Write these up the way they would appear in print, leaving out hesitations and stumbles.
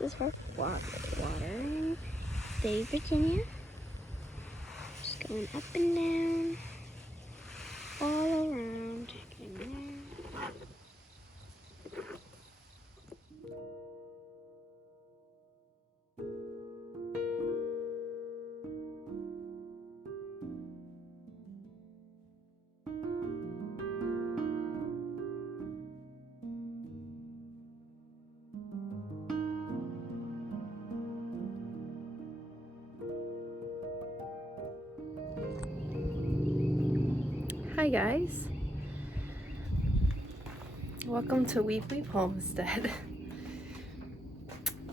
This is her watering. Day, Virginia. Just going up and down, all around. Hi guys, welcome to Weep Weep Homestead.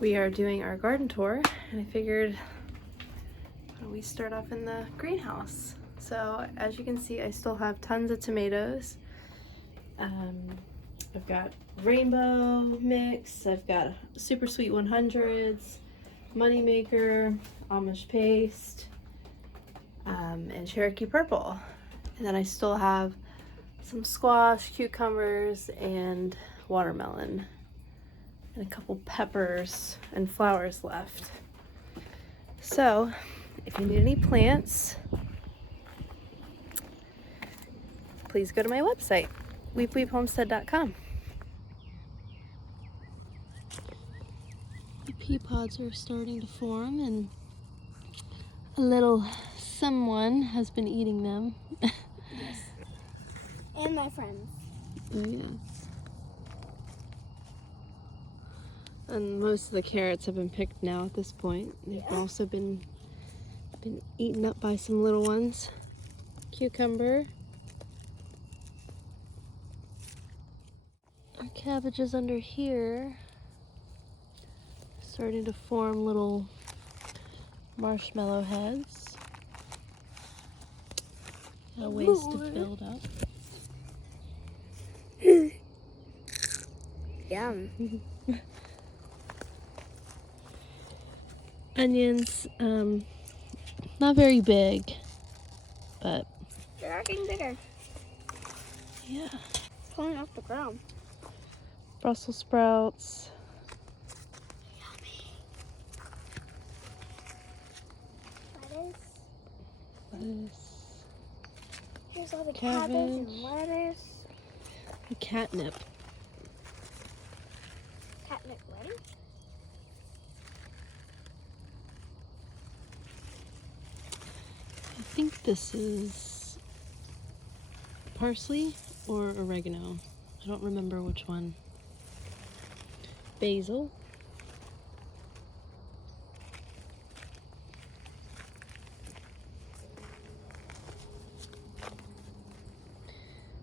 We are doing our garden tour and I figured why don't we start off in the greenhouse. So as you can see, I still have tons of tomatoes. I've got rainbow mix, I've got super sweet 100s, moneymaker, Amish paste, and Cherokee purple. And then I still have some squash, cucumbers, and watermelon, and a couple peppers and flowers left. So if you need any plants, please go to my website, weepweephomestead.com. The pea pods are starting to form and a little someone has been eating them. Yes. And my friends. Oh yeah. And most of the carrots have been picked now at this point. They've also been eaten up by some little ones. Cucumber. Our cabbages under here starting to form little marshmallow heads. Got a ways to build up. Yum. Onions, not very big, but They're getting bigger. yeah. Pulling off the ground. Brussels sprouts. Lettuce. Here's all the cabbage and lettuce. And catnip. Catnip ready? I think this is parsley or oregano. I don't remember which one. Basil.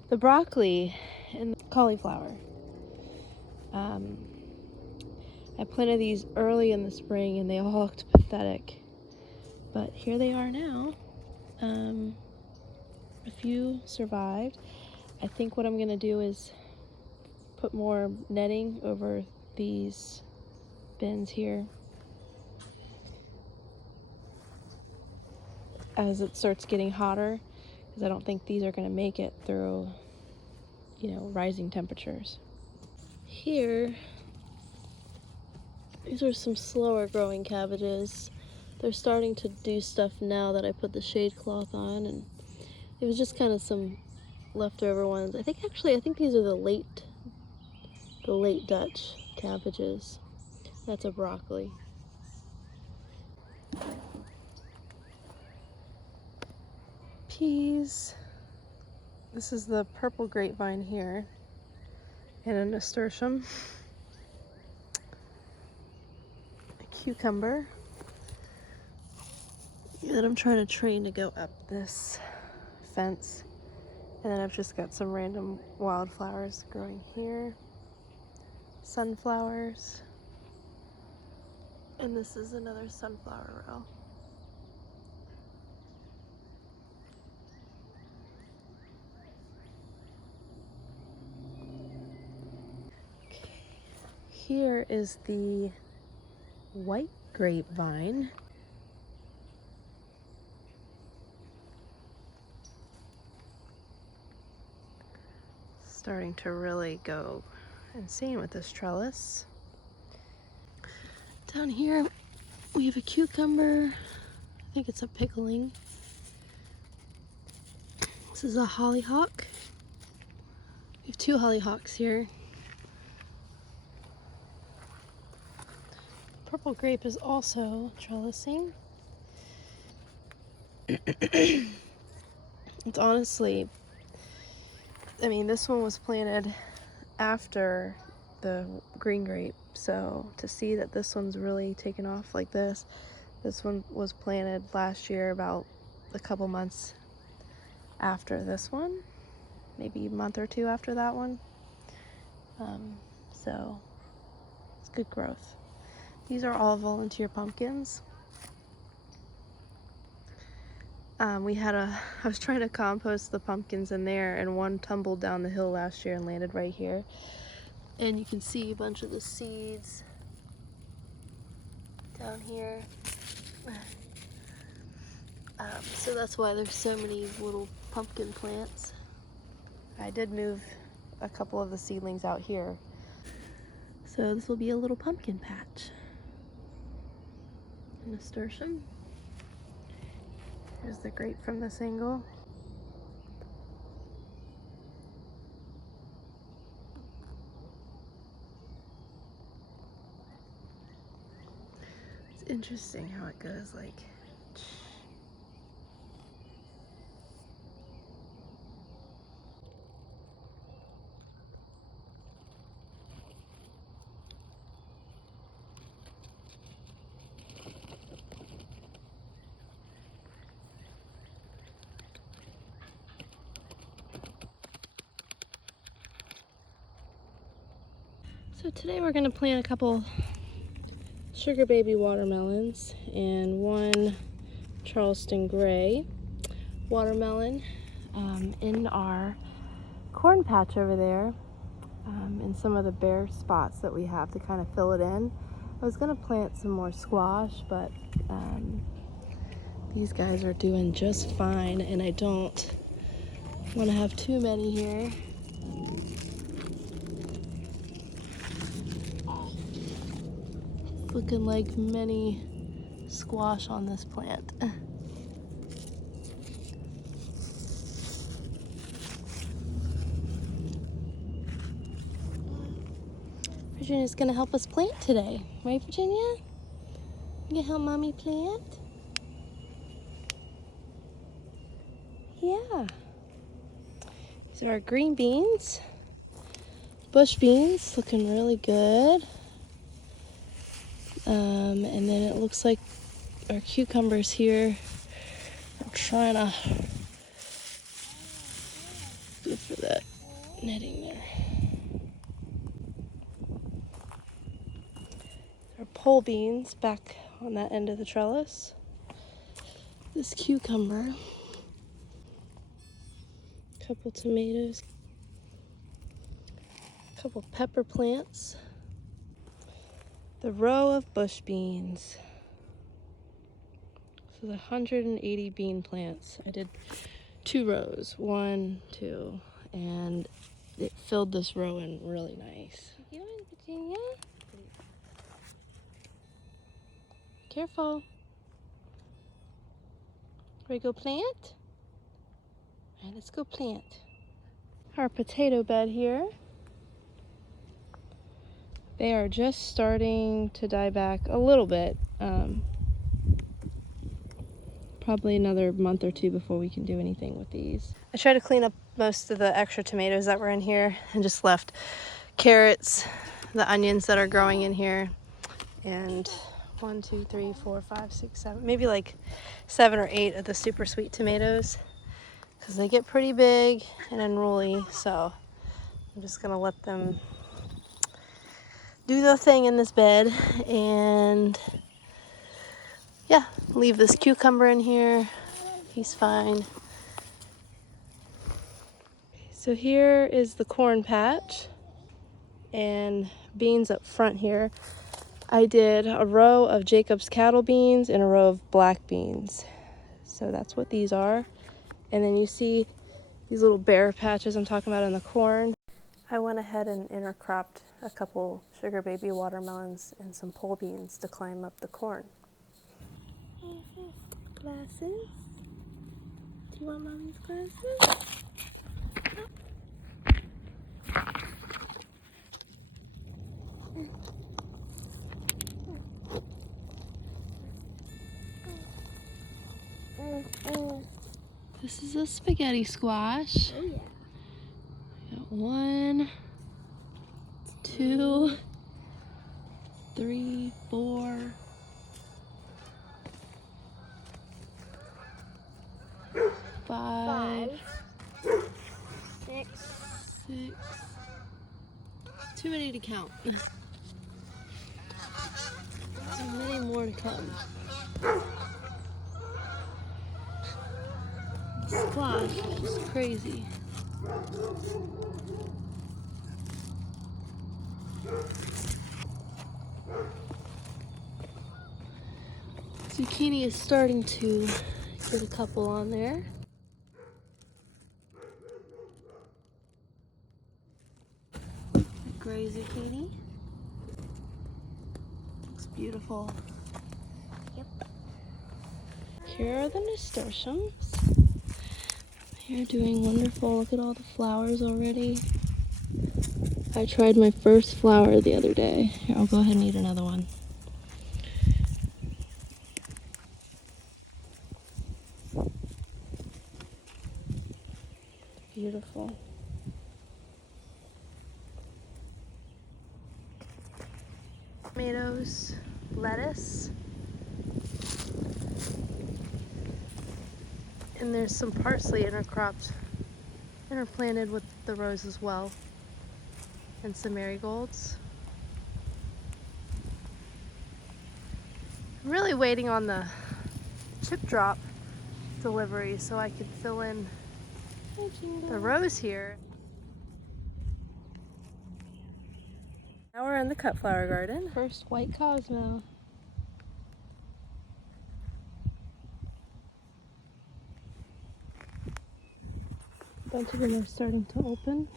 The broccoli and the cauliflower. I planted these early in the spring and they all looked pathetic, but here they are now. A few survived. I think what I'm gonna do is put more netting over these bins here as it starts getting hotter, because I don't think these are gonna make it through, rising temperatures. Here, these are some slower growing cabbages. They're starting to do stuff now that I put the shade cloth on, and it was just kind of some leftover ones. I think these are the late Dutch cabbages. That's a broccoli. Peas. This is the purple grapevine here, and a nasturtium. A cucumber that I'm trying to train to go up this fence. And then I've just got some random wildflowers growing here. Sunflowers. And this is another sunflower row. Okay. Here is the white grapevine. Starting to really go insane with this trellis. Down here we have a cucumber. I think it's a pickling. This is a hollyhock. We have 2 hollyhocks here. Purple grape is also trellising. It's honestly, I mean, this one was planted after the green grape, so to see that this one's really taken off like this one was planted last year, about a couple months after this one, maybe a month or 2 after that one. So it's good growth. These are all volunteer pumpkins. I was trying to compost the pumpkins in there, and one tumbled down the hill last year and landed right here. And you can see a bunch of the seeds down here. So that's why there's so many little pumpkin plants. I did move a couple of the seedlings out here. So this will be a little pumpkin patch. Nasturtium. Here's the grape from this angle. It's interesting how it goes like. So today we're going to plant a couple sugar baby watermelons and one Charleston gray watermelon in our corn patch over there, in some of the bare spots that we have to kind of fill it in. I was going to plant some more squash, but these guys are doing just fine, and I don't want to have too many here. Looking like many squash on this plant. Virginia's gonna help us plant today, right, Virginia? You gonna help Mommy plant? Yeah. These are our green beans. Bush beans, looking really good. And then it looks like our cucumbers here. I'm trying to go for that netting there. Our pole beans back on that end of the trellis. This cucumber. A couple tomatoes. A couple pepper plants. The row of bush beans. So the 180 bean plants. I did 2 rows, 1, 2, and it filled this row in really nice. You doing, Virginia? Careful. Ready to go plant? All right, let's go plant. Our potato bed here. They are just starting to die back a little bit. Probably another month or 2 before we can do anything with these. I tried to clean up most of the extra tomatoes that were in here and just left carrots, the onions that are growing in here, and 1, 2, 3, 4, 5, 6, 7, maybe like 7 or 8 of the super sweet tomatoes, because they get pretty big and unruly. So I'm just gonna let them do their thing in this bed, and yeah, leave this cucumber in here. He's fine. So here is the corn patch and beans up front here. I did a row of Jacob's cattle beans and a row of black beans. So that's what these are. And then you see these little bare patches I'm talking about in the corn. I went ahead and intercropped a couple sugar baby watermelons and some pole beans to climb up the corn. Glasses? Do you want mommy's glasses? This is a spaghetti squash. Oh yeah. Got 1, 2, 3, 4. 5, 6. 6. Too many to count. And many more to come. Squash is just crazy. Zucchini is starting to get a couple on there. Gray zucchini. Looks beautiful. Yep. Here are the nasturtiums. They're doing wonderful. Look at all the flowers already. I tried my first flower the other day. Here, I'll go ahead and eat another one. Beautiful. Tomatoes, lettuce, and there's some parsley interplanted with the rose as well, and some marigolds. I'm really waiting on the chip drop delivery so I could fill in the rows here. Now we're in the cut flower garden. First white cosmo. A bunch of them are starting to open.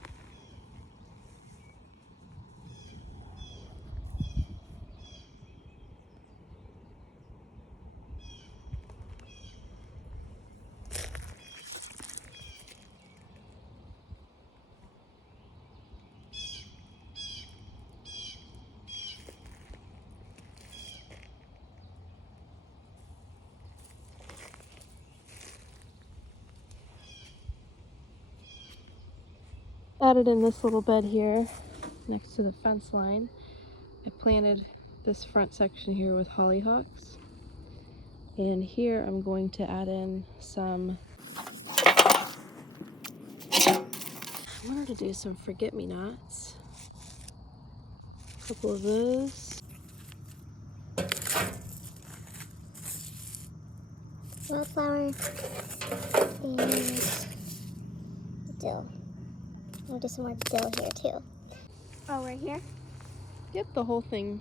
Added in this little bed here next to the fence line. I planted this front section here with hollyhocks. And here I'm going to add in some, I wanted to do some forget-me-nots. A couple of those. Wildflower and dill. I'll do some more dill here too. Oh, right here? Yep, the whole thing.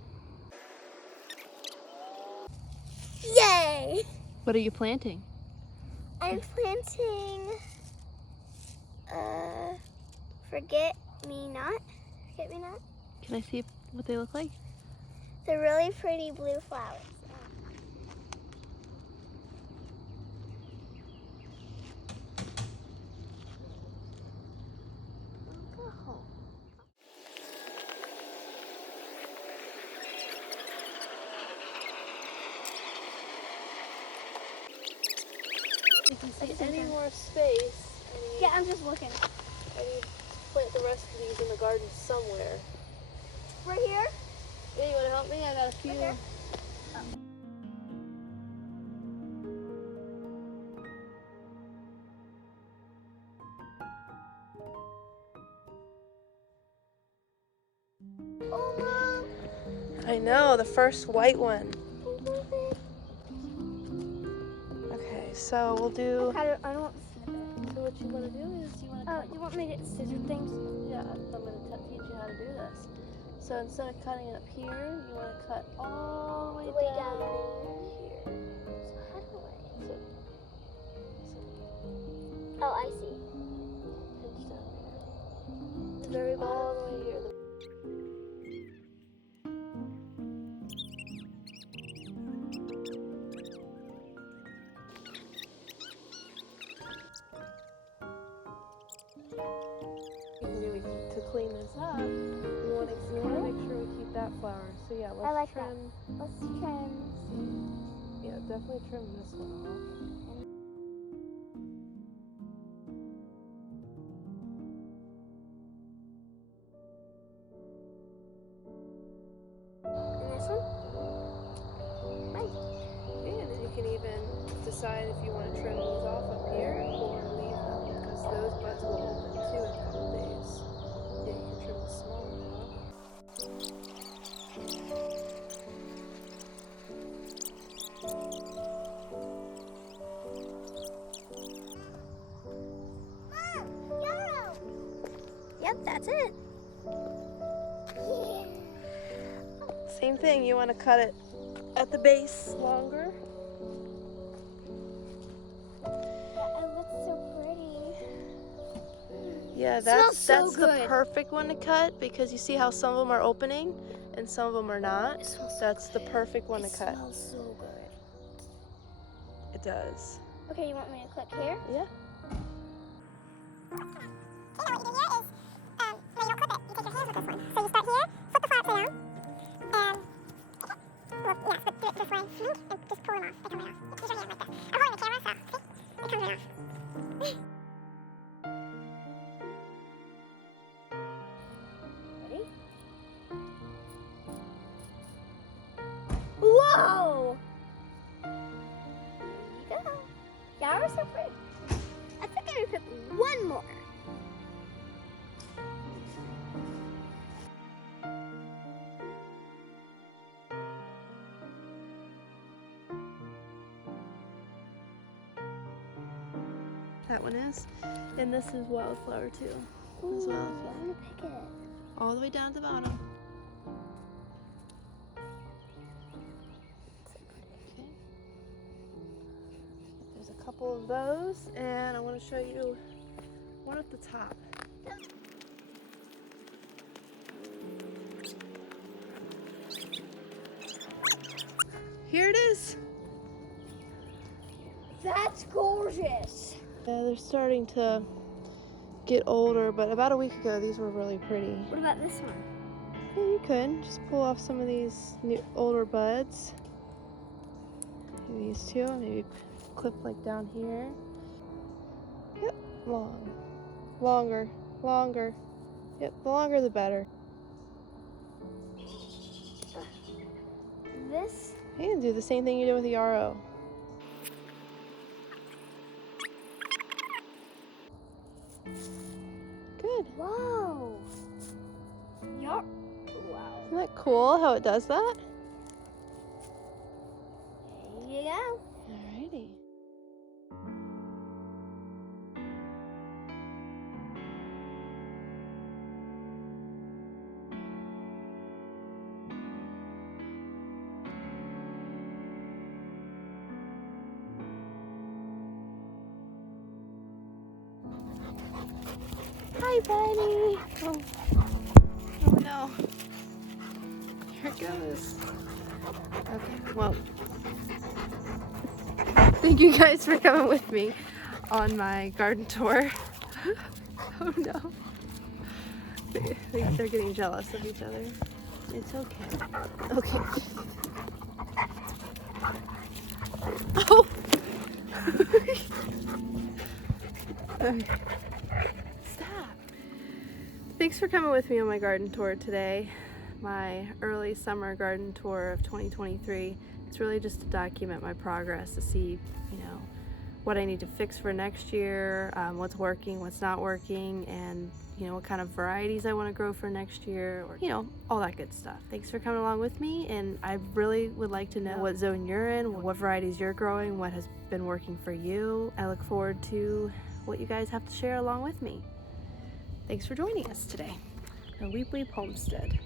Yay! What are you planting? I'm planting forget-me-not. Forget-me-not? Can I see what they look like? They're really pretty blue flowers. You can see any more space. Yeah, I'm just looking. I need to plant the rest of these in the garden somewhere. Right here? Yeah, you want to help me? I got a few. Right here? Oh, Mom! I know, the first white one. I love it. Okay, so we'll do. I don't want to snip it. So what you want to do is you want to. Oh, you want me to scissor things? Yeah, I'm going to teach you how to do this. So instead of cutting it up here, you want to cut all the way down here. So how do I? So Oh, I see. pinch down here. very long way here. To clean this up, we want to make sure we keep that flower. So yeah, let's like trim. that. Let's trim. Yeah, definitely trim this one off. And this one? Right. Yeah, and then you can even decide if you want to trim these off up here or leave them, because those buds will open too in a couple days. Yeah, you can trim the small one off. Yep, that's it. Same thing, you want to cut it at the base longer. It looks so pretty. Yeah, Smells so that's good. the perfect one to cut, because you see how some of them are opening and some of them are not. That's the perfect one to cut. It smells so good. It does. Okay, you want me to click here? Yeah. Whoa! There you go. Y'all are so pretty. I think I would pick one more. That one is. And this is wildflower too. Ooh, As well. I'm gonna pick it. All the way down to the bottom. Okay. There's a couple of those, and I want to show you one at the top. Here it is. That's gorgeous. Yeah, they're starting to get older, but about a week ago these were really pretty. What about this one? Yeah, you could just pull off some of these new, older buds. Maybe these two, maybe clip like down here. Yep, longer. Yep, the longer the better. This? You can do the same thing you did with the RO. Good. Whoa. Yup. Wow. Isn't that cool how it does that? There you go. Alrighty. Hi, buddy. Oh no. Here it goes. Okay, well, thank you guys for coming with me on my garden tour. Oh no. They're getting jealous of each other. It's okay. Okay. Oh! Okay. Stop. Thanks for coming with me on my garden tour today. My early summer garden tour of 2023. It's really just to document my progress, to see, you know, what I need to fix for next year, what's working, what's not working, and you know, what kind of varieties I want to grow for next year, or you know, all that good stuff. Thanks for coming along with me, and I really would like to know what zone you're in, what varieties you're growing, what has been working for you. I look forward to what you guys have to share along with me. Thanks for joining us today at Weep Weep Homestead.